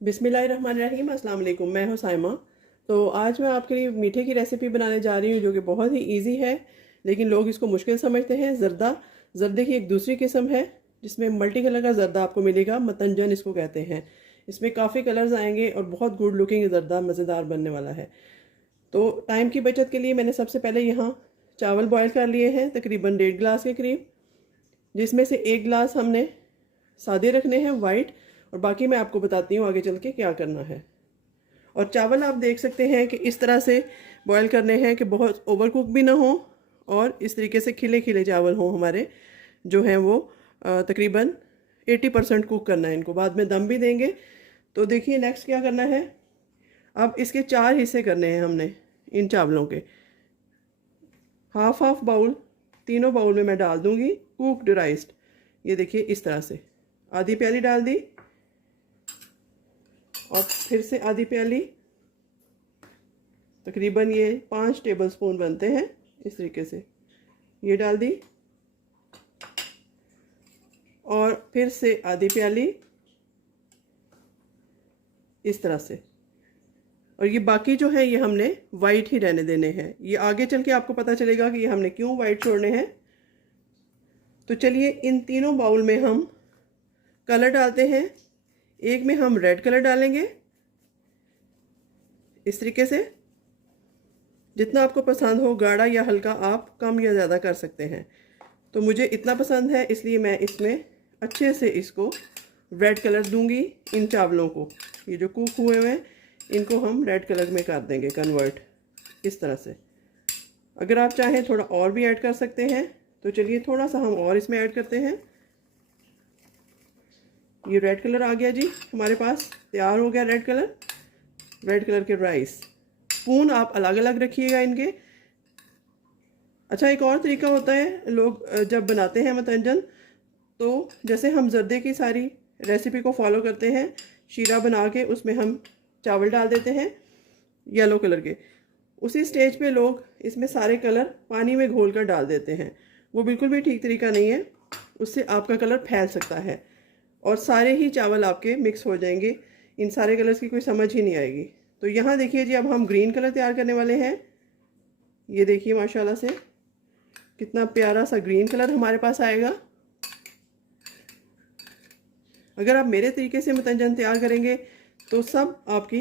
बिस्मिल्लाहिर्रहमानिर्रहीम, अस्सलाम वालेकुम। मैं हूं साइमा। तो आज मैं आपके लिए मीठे की रेसिपी बनाने जा रही हूं जो कि बहुत ही इजी है, लेकिन लोग इसको मुश्किल समझते हैं। जर्दे की एक दूसरी किस्म है जिसमें मल्टी कलर का जर्दा आपको मिलेगा, मतंजन इसको कहते हैं। इसमें काफ़ी कलर्स आएंगे और बहुत गुड लुकिंग जर्दा मज़ेदार बनने वाला है। तो टाइम की बचत के लिए मैंने सबसे पहले यहाँ चावल बॉयल कर लिए हैं, तकरीबन 1.5 गिलास के करीब, जिसमें से 1 गिलास हमने सादे रखने हैं वाइट, और बाकी मैं आपको बताती हूँ आगे चल के क्या करना है। और चावल आप देख सकते हैं कि इस तरह से बॉयल करने हैं कि बहुत ओवर कुक भी ना हो, और इस तरीके से खिले खिले चावल हों हमारे, जो हैं वो तकरीबन 80% कुक करना है इनको, बाद में दम भी देंगे। तो देखिए नेक्स्ट क्या करना है। अब इसके 4 हिस्से करने हैं हमने इन चावलों के। हाफ हाफ बाउल, तीनों बाउल में मैं डाल दूंगी कुकड राइस। ये देखिए इस तरह से आधी प्याली डाल दी, और फिर से आधी प्याली, तकरीबन ये 5 टेबलस्पून बनते हैं, इस तरीके से ये डाल दी, और फिर से आधी प्याली इस तरह से। और ये बाकी जो है ये हमने वाइट ही रहने देने हैं। ये आगे चल के आपको पता चलेगा कि ये हमने क्यों वाइट छोड़ने हैं। तो चलिए इन तीनों बाउल में हम कलर डालते हैं। एक में हम रेड कलर डालेंगे इस तरीके से, जितना आपको पसंद हो, गाढ़ा या हल्का, आप कम या ज़्यादा कर सकते हैं। तो मुझे इतना पसंद है इसलिए मैं इसमें अच्छे से इसको रेड कलर दूंगी। इन चावलों को, ये जो कुक हुए हुए हैं, इनको हम रेड कलर में कर देंगे कन्वर्ट, इस तरह से। अगर आप चाहें थोड़ा और भी ऐड कर सकते हैं, तो चलिए थोड़ा सा हम और इसमें ऐड करते हैं। ये रेड कलर आ गया जी हमारे पास, तैयार हो गया रेड कलर। रेड कलर के राइस। स्पून आप अलग अलग रखिएगा इनके। अच्छा, एक और तरीका होता है, लोग जब बनाते हैं मतंजन, तो जैसे हम जर्दे की सारी रेसिपी को फॉलो करते हैं, शीरा बना के उसमें हम चावल डाल देते हैं येलो कलर के, उसी स्टेज पे लोग इसमें सारे कलर पानी में घोल कर डाल देते हैं। वो बिल्कुल भी ठीक तरीका नहीं है, उससे आपका कलर फैल सकता है और सारे ही चावल आपके मिक्स हो जाएंगे, इन सारे कलर्स की कोई समझ ही नहीं आएगी। तो यहाँ देखिए जी, अब हम ग्रीन कलर तैयार करने वाले हैं। ये देखिए माशाल्लाह से कितना प्यारा सा ग्रीन कलर हमारे पास आएगा। अगर आप मेरे तरीके से मतंजन तैयार करेंगे तो सब आपकी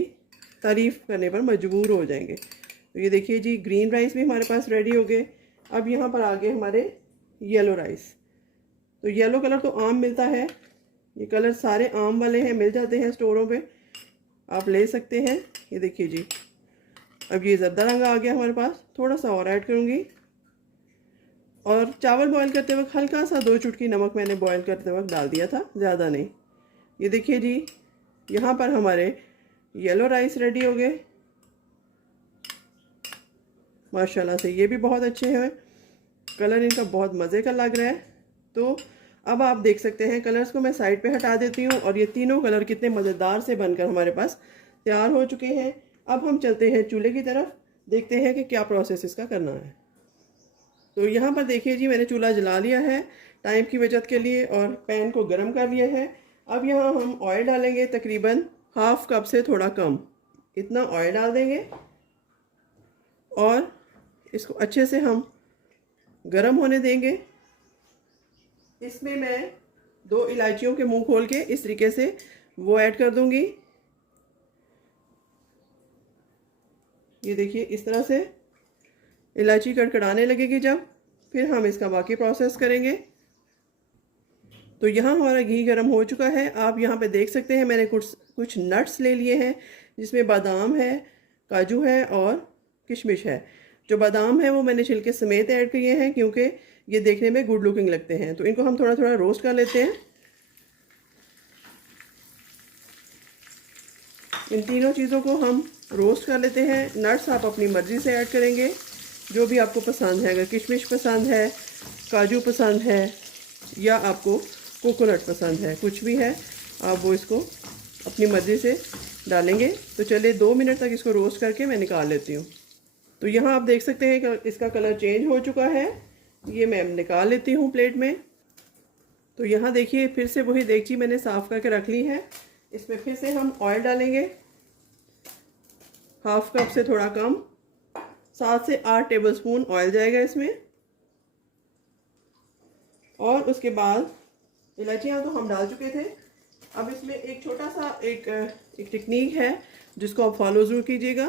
तारीफ़ करने पर मजबूर हो जाएंगे। तो ये देखिए जी, ग्रीन राइस भी हमारे पास रेडी हो गए। अब यहाँ पर आ गए हमारे येलो राइस। तो येलो कलर तो आम मिलता है, ये कलर सारे आम वाले हैं, मिल जाते हैं स्टोरों पे, आप ले सकते हैं। ये देखिए जी, अब ये ज़र्दा रंग आ गया हमारे पास। थोड़ा सा और ऐड करूँगी, और चावल बॉईल करते वक्त हल्का सा 2 चुटकी नमक मैंने बॉईल करते वक्त डाल दिया था, ज़्यादा नहीं। ये देखिए जी, यहाँ पर हमारे येलो राइस रेडी हो गए माशाल्लाह से। ये भी बहुत अच्छे हैं, कलर इनका बहुत मज़े का लग रहा है। तो अब आप देख सकते हैं, कलर्स को मैं साइड पे हटा देती हूँ, और ये तीनों कलर कितने मज़ेदार से बनकर हमारे पास तैयार हो चुके हैं। अब हम चलते हैं चूल्हे की तरफ, देखते हैं कि क्या प्रोसेस इसका करना है। तो यहाँ पर देखिए जी, मैंने चूल्हा जला लिया है टाइम की बचत के लिए, और पैन को गर्म कर लिया है। अब यहाँ हम ऑयल डालेंगे, तकरीबन हाफ कप से थोड़ा कम इतना ऑयल डाल देंगे, और इसको अच्छे से हम गर्म होने देंगे। इसमें मैं 2 इलायचियों के मुंह खोल के इस तरीके से वो ऐड कर दूंगी। ये देखिए इस तरह से इलायची कड़कड़ाने लगेगी जब, फिर हम इसका बाकी प्रोसेस करेंगे। तो यहाँ हमारा घी गर्म हो चुका है। आप यहाँ पे देख सकते हैं, मैंने कुछ नट्स ले लिए हैं, जिसमें बादाम है, काजू है और किशमिश है। जो बादाम है वो मैंने छिलके समेत ऐड किए हैं, क्योंकि ये देखने में गुड लुकिंग लगते हैं। तो इनको हम थोड़ा थोड़ा रोस्ट कर लेते हैं। इन तीनों चीज़ों को हम रोस्ट कर लेते हैं। नट्स आप अपनी मर्ज़ी से ऐड करेंगे, जो भी आपको पसंद है। अगर किशमिश पसंद है, काजू पसंद है, या आपको कोकोनट पसंद है, कुछ भी है, आप वो इसको अपनी मर्ज़ी से डालेंगे। तो चलिए 2 मिनट तक इसको रोस्ट करके मैं निकाल लेती हूँ। तो यहाँ आप देख सकते हैं कि इसका कलर चेंज हो चुका है। ये मैं निकाल लेती हूँ प्लेट में। तो यहाँ देखिए, फिर से वही देगची मैंने साफ़ करके रख ली है। इसमें फिर से हम ऑयल डालेंगे, 1/2 कप से थोड़ा कम, 7 से 8 टेबलस्पून ऑयल जाएगा इसमें। और उसके बाद इलायचियाँ तो हम डाल चुके थे। अब इसमें एक छोटा सा एक टेक्निक है जिसको आप फॉलो ज़रूर कीजिएगा।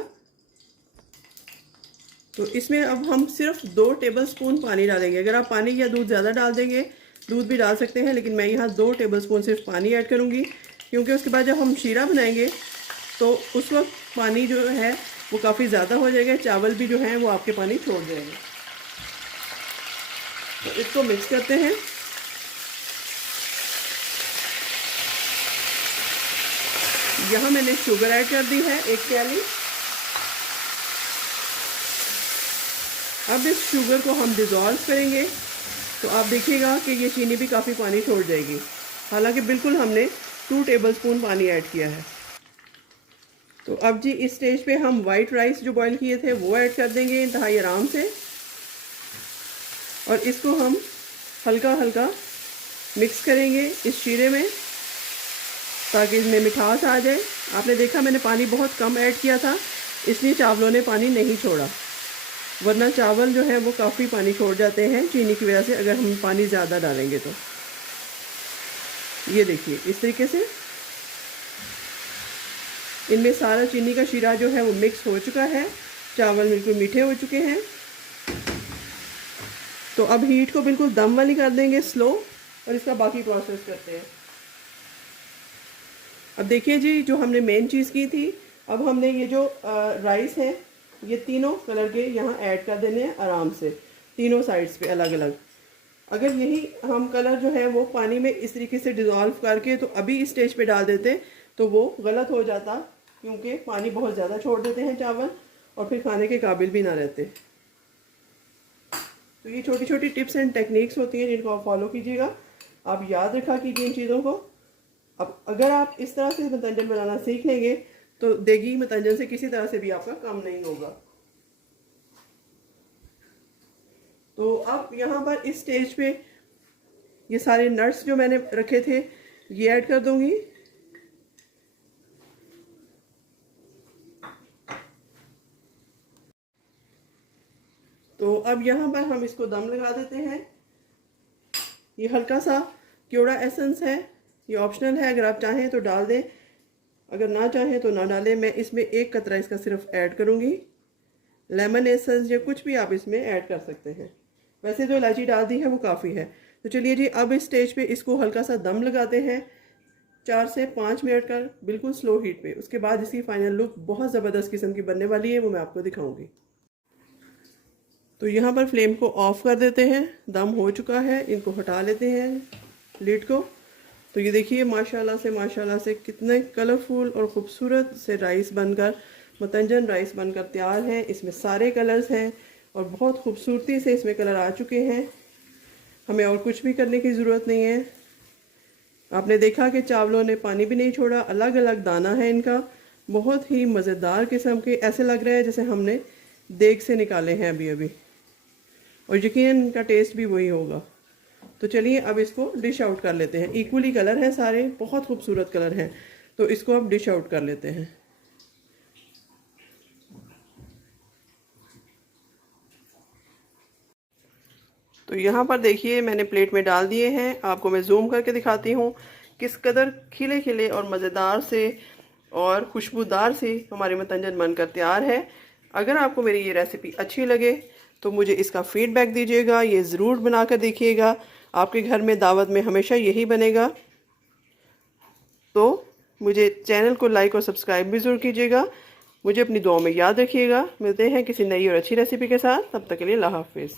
तो इसमें अब हम सिर्फ 2 टेबलस्पून पानी डालेंगे। अगर आप पानी या दूध ज़्यादा डाल देंगे, दूध भी डाल सकते हैं, लेकिन मैं यहाँ 2 टेबलस्पून सिर्फ पानी ऐड करूँगी, क्योंकि उसके बाद जब हम शीरा बनाएंगे तो उस वक्त पानी जो है वो काफ़ी ज़्यादा हो जाएगा, चावल भी जो हैं वो आपके पानी छोड़ देंगे। तो इसको मिक्स करते हैं। यहाँ मैंने शुगर ऐड कर दी है 1 प्याली। अब इस शुगर को हम डिज़ोल्व करेंगे, तो आप देखिएगा कि ये चीनी भी काफ़ी पानी छोड़ जाएगी। हालांकि बिल्कुल हमने 2 टेबलस्पून पानी ऐड किया है। तो अब जी इस स्टेज पे हम वाइट राइस जो बॉईल किए थे वो ऐड कर देंगे इंतहाई आराम से, और इसको हम हल्का हल्का मिक्स करेंगे इस शीरे में, ताकि इसमें मिठास आ जाए। आपने देखा मैंने पानी बहुत कम ऐड किया था, इसलिए चावलों ने पानी नहीं छोड़ा, वरना चावल जो है वो काफ़ी पानी छोड़ जाते हैं चीनी की वजह से, अगर हम पानी ज़्यादा डालेंगे तो। ये देखिए इस तरीके से इनमें सारा चीनी का शीरा जो है वो मिक्स हो चुका है, चावल बिल्कुल मीठे हो चुके हैं। तो अब हीट को बिल्कुल दम वाली कर देंगे, स्लो, और इसका बाकी प्रोसेस करते हैं। अब देखिए जी, जो हमने मेन चीज़ की थी, अब हमने ये जो राइस है ये तीनों कलर के यहाँ ऐड कर देने हैं आराम से, तीनों साइड्स पे अलग अलग। अगर यही हम कलर जो है वो पानी में इस तरीके से डिज़ोल्व करके तो अभी इस स्टेज पे डाल देते तो वो गलत हो जाता, क्योंकि पानी बहुत ज़्यादा छोड़ देते हैं चावल और फिर खाने के काबिल भी ना रहते। तो ये छोटी छोटी टिप्स एंड टेक्निक्स होती हैं जिनको आप फॉलो कीजिएगा, आप याद रखा कीजिए इन चीज़ों को। अब अगर आप इस तरह से मतंजन बनाना सीख लेंगे तो देगी मतंजन से किसी तरह से भी आपका काम नहीं होगा। तो अब यहाँ पर इस स्टेज पे ये सारे नट्स जो मैंने रखे थे ये ऐड कर दूंगी। तो अब यहाँ पर हम इसको दम लगा देते हैं। ये हल्का सा क्योड़ा एसेंस है, ये ऑप्शनल है, अगर आप चाहें तो डाल दें, अगर ना चाहें तो ना डालें। मैं इसमें 1 कतरा इसका सिर्फ ऐड करूँगी। लेमन एसेंस या कुछ भी आप इसमें ऐड कर सकते हैं, वैसे जो इलायची डाल दी है वो काफ़ी है। तो चलिए जी, अब इस स्टेज पे इसको हल्का सा दम लगाते हैं 4 से 5 मिनट का, बिल्कुल स्लो हीट पे। उसके बाद इसकी फाइनल लुक बहुत ज़बरदस्त किस्म की बनने वाली है, वो मैं आपको दिखाऊंगी। तो यहाँ पर फ्लेम को ऑफ कर देते हैं, दम हो चुका है, इनको हटा लेते हैं लिड को। तो ये देखिए माशाल्लाह से कितने कलरफुल और ख़ूबसूरत से राइस बनकर, मतंजन राइस बनकर तैयार है। इसमें सारे कलर्स हैं और बहुत खूबसूरती से इसमें कलर आ चुके हैं, हमें और कुछ भी करने की ज़रूरत नहीं है। आपने देखा कि चावलों ने पानी भी नहीं छोड़ा, अलग अलग दाना है इनका, बहुत ही मज़ेदार किस्म के, ऐसे लग रहा है जैसे हमने देग से निकाले हैं अभी अभी, और यकीनन इनका टेस्ट भी वही होगा। तो चलिए अब इसको डिश आउट कर लेते हैं। इक्वली कलर हैं सारे, बहुत खूबसूरत कलर हैं, तो इसको अब डिश आउट कर लेते हैं। तो यहाँ पर देखिए मैंने प्लेट में डाल दिए हैं, आपको मैं जूम करके दिखाती हूँ किस कदर खिले खिले और मज़ेदार से और खुशबूदार से हमारे मतंजन बनकर तैयार है। अगर आपको मेरी ये रेसिपी अच्छी लगे तो मुझे इसका फीडबैक दीजिएगा, ये ज़रूर बना कर देखिएगा। आपके घर में दावत में हमेशा यही बनेगा। तो मुझे चैनल को लाइक और सब्सक्राइब भी ज़रूर कीजिएगा। मुझे अपनी दुआओं में याद रखिएगा। मिलते हैं किसी नई और अच्छी रेसिपी के साथ, तब तक के लिए अल्लाह हाफिज़।